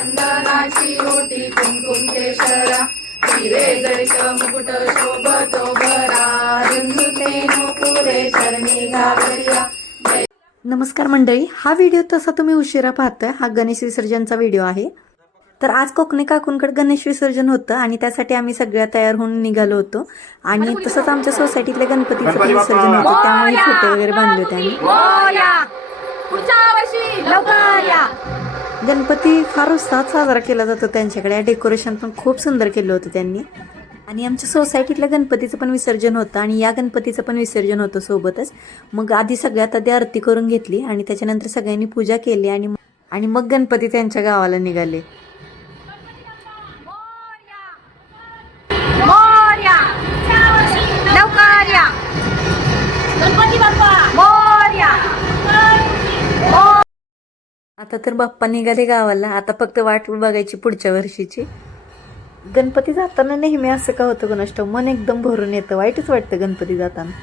चंदनाची ओटी कुंकुम केशरा हिरे जैस मुकुट शोभतो भरा रुंजुते नुपुरे चरणी घागरिया. नमस्कार मंडळी, हा व्हिडिओ तसा तुम्ही उशिरा पाहताय. हा गणेश विसर्जनचा व्हिडिओ आहे. तर आज कोकणी काकूंकडे गणेश विसर्जन होतं आणि त्यासाठी आम्ही सगळ्या तयार होऊन निघालो होतो. आणि तसंच आमच्या सोसायटीतल्या गणपतीचं पण विसर्जन होतं, त्यामुळे फोटो वगैरे बांधले होते आम्ही. गणपती फार उत्साहात साजरा केला जातो त्यांच्याकडे. डेकोरेशन पण खूप सुंदर केलं होतं त्यांनी. आणि आमच्या सोसायटीतल्या गणपतीचं पण विसर्जन होतं आणि या गणपतीचं पण विसर्जन होतं सोबतच. मग आधी सगळ्यात आधी आरती करून घेतली आणि त्याच्यानंतर सगळ्यांनी पूजा केली आणि मग गणपती त्यांच्या गावाला निघाले. आता तर बाप्पा निघाले गावाला. आता फक्त वाट बघायची पुढच्या वर्षीची. गणपती जाताना नेहमी असं का होतं कोणास ठाऊक, मन एकदम भरून येतं, वाईटच वाटतं गणपती जाताना.